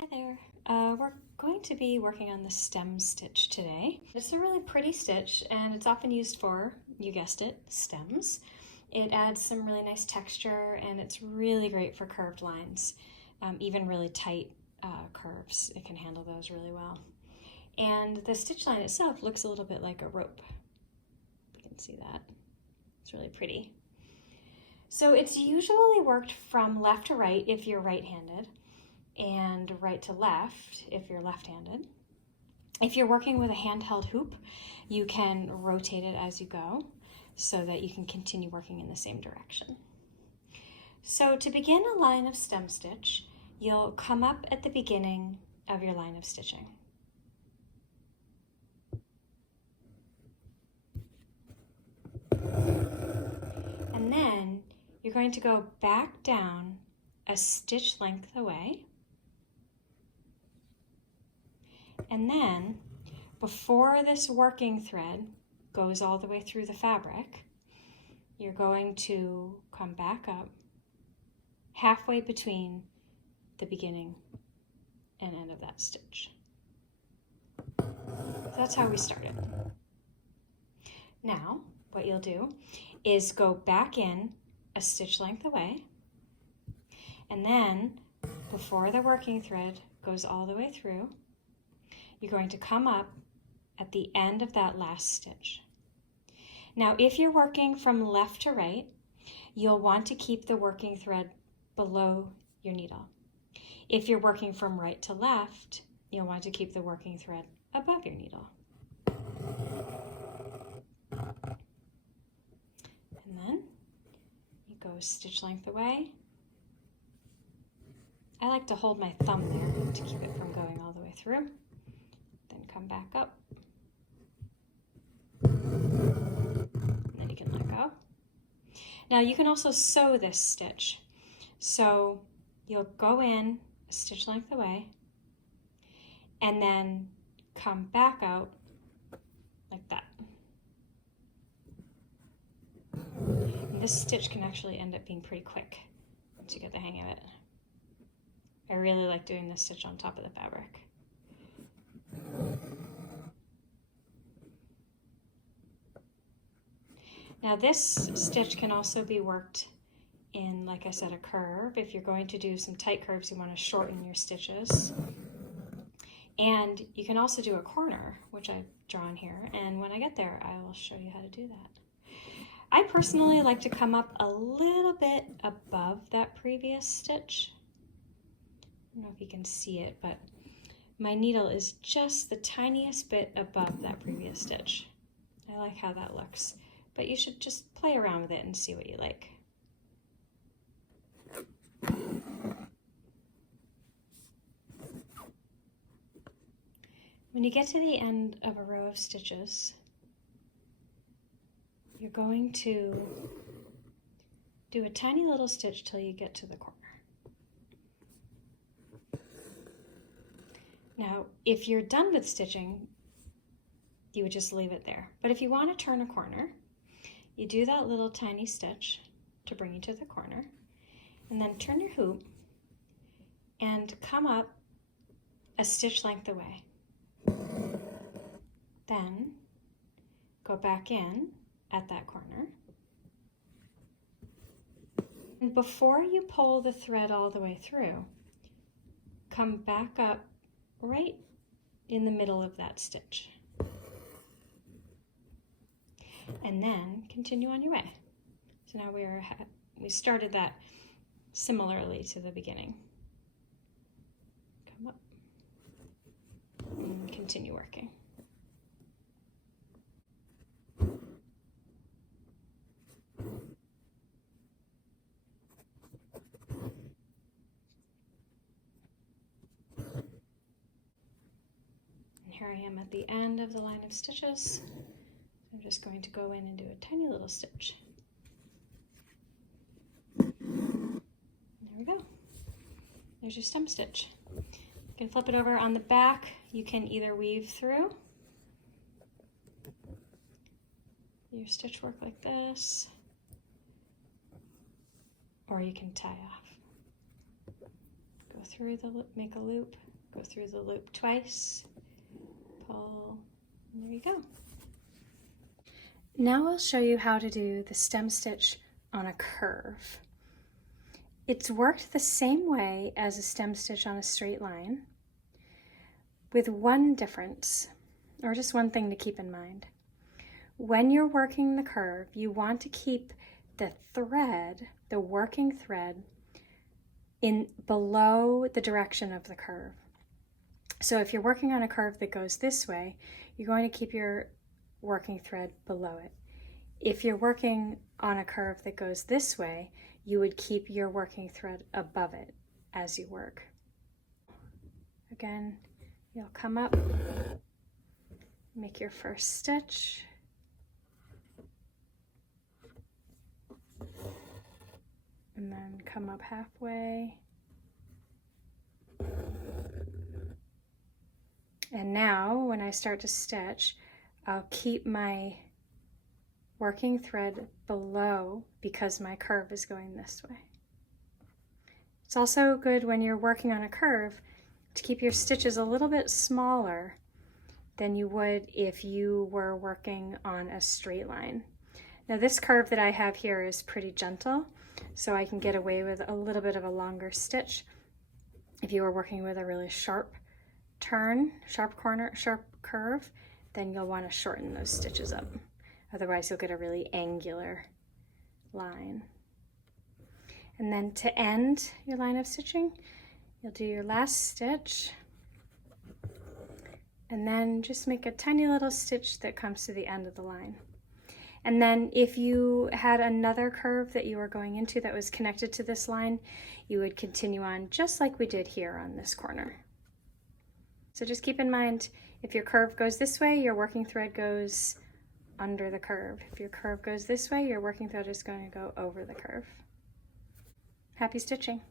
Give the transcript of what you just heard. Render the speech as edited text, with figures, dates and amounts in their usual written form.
Hi there. We're going to be working on the stem stitch today. It's a really pretty stitch and it's often used for, you guessed it, stems. It adds some really nice texture and it's really great for curved lines, even really tight curves. It can handle those really well. And the stitch line itself looks a little bit like a rope. You can see that. It's really pretty. So it's usually worked from left to right if you're right-handed, and right to left if you're left-handed. If you're working with a handheld hoop, you can rotate it as you go so that you can continue working in the same direction. So to begin a line of stem stitch, you'll come up at the beginning of your line of stitching. And then you're going to go back down a stitch length away. And then, before this working thread goes all the way through the fabric, you're going to come back up halfway between the beginning and end of that stitch. So that's how we started. Now, what you'll do is go back in a stitch length away, and then, before the working thread goes all the way through, you're going to come up at the end of that last stitch. Now, if you're working from left to right, you'll want to keep the working thread below your needle. If you're working from right to left, you'll want to keep the working thread above your needle. And then you go stitch length away. I like to hold my thumb there to keep it from going all the way through. Then come back up. And then you can let go. Now you can also sew this stitch. So you'll go in a stitch length away and then come back out like that. And this stitch can actually end up being pretty quick once you get the hang of it. I really like doing this stitch on top of the fabric. Now this stitch can also be worked in, like I said, a curve. If you're going to do some tight curves, you want to shorten your stitches. And you can also do a corner, which I've drawn here, and when I get there, I will show you how to do that. I personally like to come up a little bit above that previous stitch. I don't know if you can see it, but my needle is just the tiniest bit above that previous stitch. I like how that looks, but you should just play around with it and see what you like. When you get to the end of a row of stitches, you're going to do a tiny little stitch till you get to the corner. Now, if you're done with stitching, you would just leave it there. But if you want to turn a corner, you do that little tiny stitch to bring you to the corner, and then turn your hoop and come up a stitch length away. Then go back in at that corner. And before you pull the thread all the way through, come back up right in the middle of that stitch. And then continue on your way. So now we started that similarly to the beginning. Come up and continue working. Here I am at the end of the line of stitches. I'm just going to go in and do a tiny little stitch. There we go. There's your stem stitch. You can flip it over on the back. You can either weave through your stitch work like this, or you can tie off. Go through make a loop, Go through the loop twice, pull, and there you go. Now I'll show you how to do the stem stitch on a curve. It's worked the same way as a stem stitch on a straight line, with one difference, or just one thing to keep in mind. When you're working the curve, you want to keep the thread, the working thread, in below the direction of the curve. So if you're working on a curve that goes this way, you're going to keep your working thread below it. If you're working on a curve that goes this way, you would keep your working thread above it as you work. Again, you'll come up, make your first stitch, and then come up halfway. And now when I start to stitch, I'll keep my working thread below because my curve is going this way. It's also good when you're working on a curve to keep your stitches a little bit smaller than you would if you were working on a straight line. Now this curve that I have here is pretty gentle, so I can get away with a little bit of a longer stitch. If you were working with a really sharp turn, sharp corner, sharp curve, then you'll want to shorten those stitches up. Otherwise you'll get a really angular line. And then to end your line of stitching, you'll do your last stitch and then just make a tiny little stitch that comes to the end of the line. And then if you had another curve that you were going into that was connected to this line, you would continue on just like we did here on this corner. So just keep in mind, if your curve goes this way, your working thread goes under the curve. If your curve goes this way, your working thread is going to go over the curve. Happy stitching!